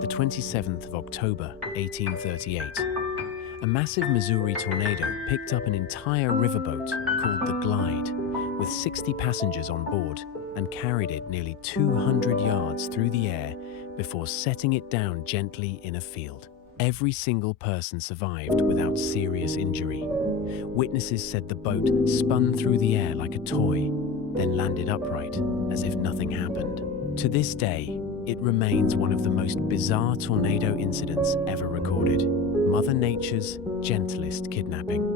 the 27th of October, 1838. A massive Missouri tornado picked up an entire riverboat called the Glide, with 60 passengers on board, and carried it nearly 200 yards through the air before setting it down gently in a field. Every single person survived without serious injury. Witnesses said the boat spun through the air like a toy, then landed upright as if nothing happened. To this day, it remains one of the most bizarre tornado incidents ever recorded. Mother Nature's gentlest kidnapping.